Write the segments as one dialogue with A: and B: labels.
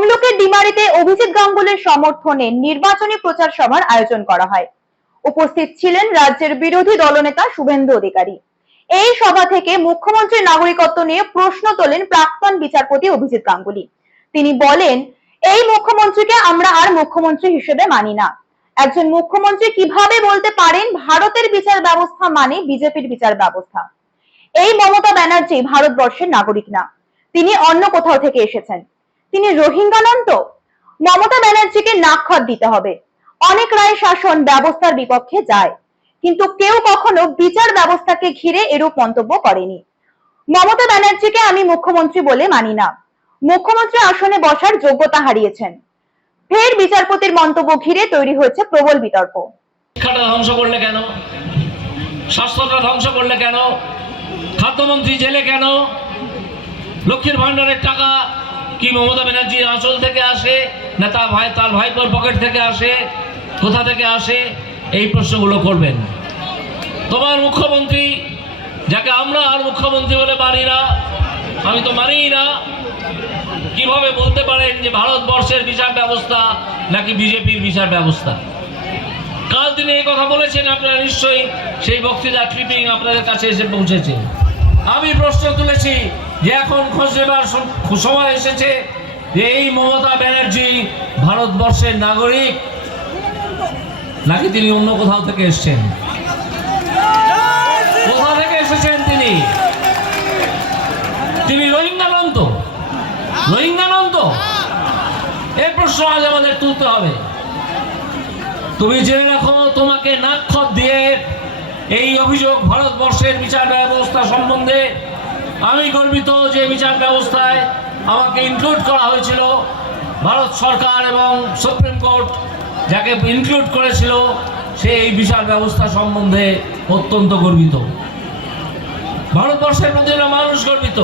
A: তমলুকের ডিমারিতে অভিজিৎ গাঙ্গুলির সমর্থনে নির্বাচনী প্রচার সভার আয়োজন করা হয়। উপস্থিত ছিলেন রাজ্যের বিরোধী দলনেতা শুভেন্দু অধিকারী। এই সভা থেকে মুখ্যমন্ত্রীর নাগরিকত্ব নিয়ে প্রশ্ন তোলেন প্রাক্তন বিচারপতি অভিজিৎ গাঙ্গুলি। তিনি বলেন, এই মুখ্যমন্ত্রীকে আমরা আর মুখ্যমন্ত্রী হিসেবে মানি না। একজন মুখ্যমন্ত্রী কীভাবে বলতে পারেন ভারতের বিচার ব্যবস্থা মানে বিজেপির বিচার ব্যবস্থা? এই মমতা ব্যানার্জি ভারতবর্ষের নাগরিক না। তিনি অন্য কোথাও থেকে এসেছেন। তিনি রোহিঙ্গা নন তো মমতা ব্যানার্জিকে নাক্ষর দিতে হবে। অনেক রায় শাসন ব্যবস্থার বিপক্ষে যায়। কিন্তু কেউ কখনো বিচার ব্যবস্থাকে ঘিরে এরূপ মন্তব্য করেনি। মমতা ব্যানার্জিকে আমি মুখ্যমন্ত্রী বলে মানি না। মুখ্যমন্ত্রী আসনে বসার যোগ্যতা হারিয়েছেন। ফের বিচারপতির মন্তব্য ঘিরে তৈরি হয়েছে প্রবল বিতর্ক।
B: শিক্ষাটা ধ্বংস করলে কেন? স্বাস্থ্যটা ধ্বংস করলে কেন? খাদ্যমন্ত্রী জেলে কেন? লক্ষ্মীর ভাণ্ডারের টাকা কি মমতা ব্যানার্জির আঁচল থেকে আসে না তার ভাই তার ভাইপোর পকেট থেকে আসে, কোথা থেকে আসে, এই প্রশ্নগুলো করবেন। তোমার মুখ্যমন্ত্রী, যাকে আমরা আর মুখ্যমন্ত্রী বলে মানি না, আমি তো মানিই না, কীভাবে বলতে পারেন যে ভারতবর্ষের বিচার ব্যবস্থা নাকি বিজেপির বিচার ব্যবস্থা? কাল তিনি এই কথা বলেছেন, আপনারা নিশ্চয়ই সেই বক্তৃতা, ট্রিপিং আপনাদের কাছে এসে পৌঁছেছে। আমি প্রশ্ন তুলেছি যে এখন খোঁজ নেবার সম- সময় এসেছে, যে এই মমতা ব্যানার্জি ভারতবর্ষের নাগরিক, নাকি তিনি অন্য কোথাও থেকে এসছেন? কোথা থেকে এসেছেন তিনি? তিনি রোহিঙ্গা নন তো রোহিঙ্গা নন তো এই প্রশ্ন আজ আমাদের তুলতে হবে। তুমি জেনে রাখো, তোমাকে নাক্ষর দিয়ে এই অভিযোগ ভারতবর্ষের বিচার ব্যবস্থা সম্বন্ধে আমি গর্বিত যে বিচার ব্যবস্থায় আমাকে ইনক্লুড করা হয়েছিল ভারত সরকার এবং সুপ্রিম কোর্ট যাকে ইনক্লুড করেছিল, সে এই বিচার ব্যবস্থা সম্বন্ধে অত্যন্ত গর্বিত। ভারতবর্ষের প্রতিটা মানুষ গর্বিত।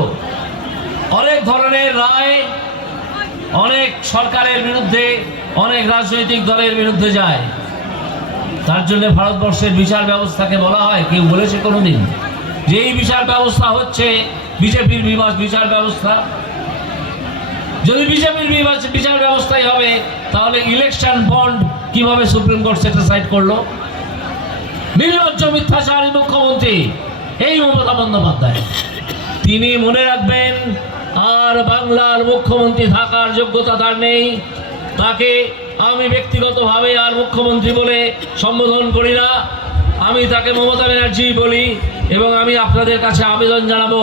B: অনেক ধরনের রায় অনেক সরকারের বিরুদ্ধে, অনেক রাজনৈতিক দলের বিরুদ্ধে যায়। তার জন্য ভারতবর্ষের বিচার ব্যবস্থাকে বলা হয়, কেউ বলেছে কোনোদিন। যে এই বিচার ব্যবস্থা হচ্ছে, বিজেপির বিচার ব্যবস্থা। যদি বিজেপির বিচার ব্যবস্থাই হবে, তাহলে ইলেকশন বন্ড কীভাবে সুপ্রিম কোর্ট সেটিসাইড করল? নির্লজ্জ মিথ্যাচারী মুখ্যমন্ত্রী, এই মমতা বন্দ্যোপাধ্যায়। তিনি মনে রাখবেন, আর বাংলার মুখ্যমন্ত্রী থাকার যোগ্যতা তার নেই। তাকে আমি ব্যক্তিগতভাবে আর মুখ্যমন্ত্রী বলে সম্বোধন করি না। আমি তাকে মমতা ব্যানার্জি বলি এবং আমি আপনাদের কাছে আবেদন জানাব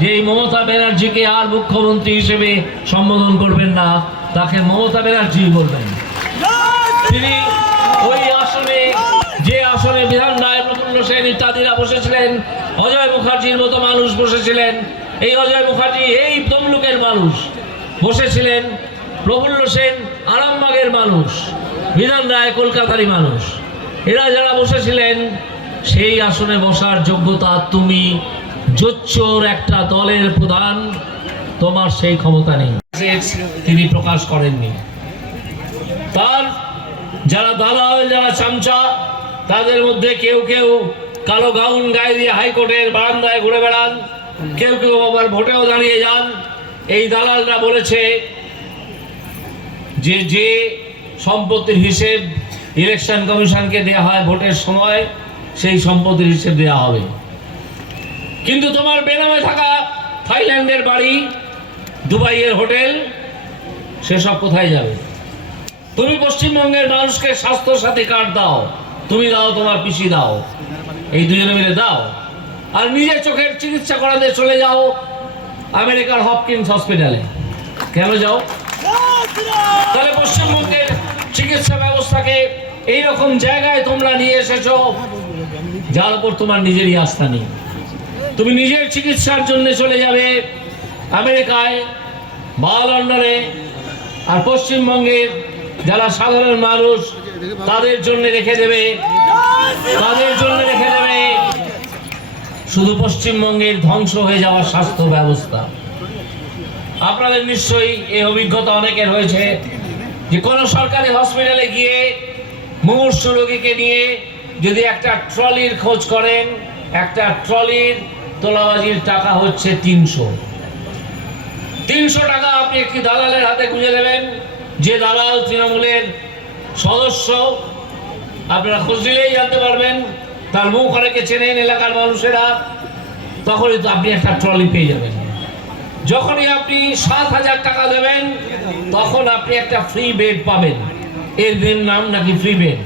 B: যে এই মমতা ব্যানার্জিকে আর মুখ্যমন্ত্রী হিসেবে সম্বোধন করবেন না, তাকে মমতা ব্যানার্জি বলবেন। তিনি ওই আসনে, যে আসনে বিধান রায় প্রফুল্ল সেন ইত্যাদিরা বসেছিলেন, অজয় মুখার্জির মতো মানুষ বসেছিলেন, এই অজয় মুখার্জি এই তমলুকের মানুষ বসেছিলেন, প্রফুল্ল সেন আরামবাগের মানুষ, বিধান রায় কলকাতারই মানুষ। এরা যারা বসেছিলেন, সেই আসনে বসার যোগ্যতা তুমি জোচ্চোর একটা দলের প্রধান, তোমার সেই ক্ষমতা নেই। তিনি প্রকাশ করেননি। তার যারা দালাল, যারা চামচা, তাদের মধ্যে কেউ কেউ কালো গাউন গায়ে দিয়ে হাইকোর্টের বারান্দায় ঘুরে বেড়ান, কেউ কেউ আবার ভোটেও দাঁড়িয়ে যান। এই দালালরা বলেছে যে যে সম্পত্তির হিসেব ইলেকশন কমিশনকে দেওয়া হয় ভোটের সময় সেই সম্পত্তির হিসেব দেওয়া হবে। কিন্তু তোমার বেনামে থাকা থাইল্যান্ডের বাড়ি দুবাইয়ের হোটেল সেসব কোথায় যাবে? তুমি পশ্চিমবঙ্গের মানুষকে স্বাস্থ্য সাথী কার্ড দাও। তুমি দাও তোমার পিসি দাও। এই দুজনে মিলে দাও। আর নিজের চোখের চিকিৎসা করাতে চলে যাও আমেরিকার হপকিন্স হসপিটালে। কেন যাও? তাহলে পশ্চিমবঙ্গের চিকিৎসা ব্যবস্থাকে এই রকম জায়গায় তোমরা নিয়ে এসেছ, যার উপর তোমার নিজেরই আস্থা নেই। তুমি নিজের চিকিৎসার জন্য চলে যাবে আমেরিকায় বা লন্ডনে, আর পশ্চিমবঙ্গের যারা সাধারণ মানুষ, তাদের জন্য রেখে দেবে, তাদের জন্য রেখে দেবে। শুধু পশ্চিমবঙ্গের ধ্বংস হয়ে যাওয়ার স্বাস্থ্য ব্যবস্থা। আপনাদের নিশ্চয়ই এই অভিজ্ঞতা অনেকের হয়েছে। যে কোনো সরকারি হসপিটালে গিয়ে মুমূর্ষ রোগীকে নিয়ে যদি একটা ট্রলির খোঁজ করেন, একটা ট্রলির তোলাবাজির টাকা হচ্ছে তিনশো। তিনশো টাকা আপনি একটি দালালের হাতে গুঁজে দেবেন। যে দালাল তৃণমূলের সদস্য, আপনারা খোঁজ দিলেই জানতে পারবেন, তার মুখ অনেকে চেনেন এলাকার মানুষেরা, তখনই তো আপনি একটা ট্রলি পেয়ে যাবেন। যখনই আপনি সাত হাজার টাকা দেবেন, তখন আপনি একটা ফ্রি বেড পাবেন। এর নাম নাকি ফ্রি বেড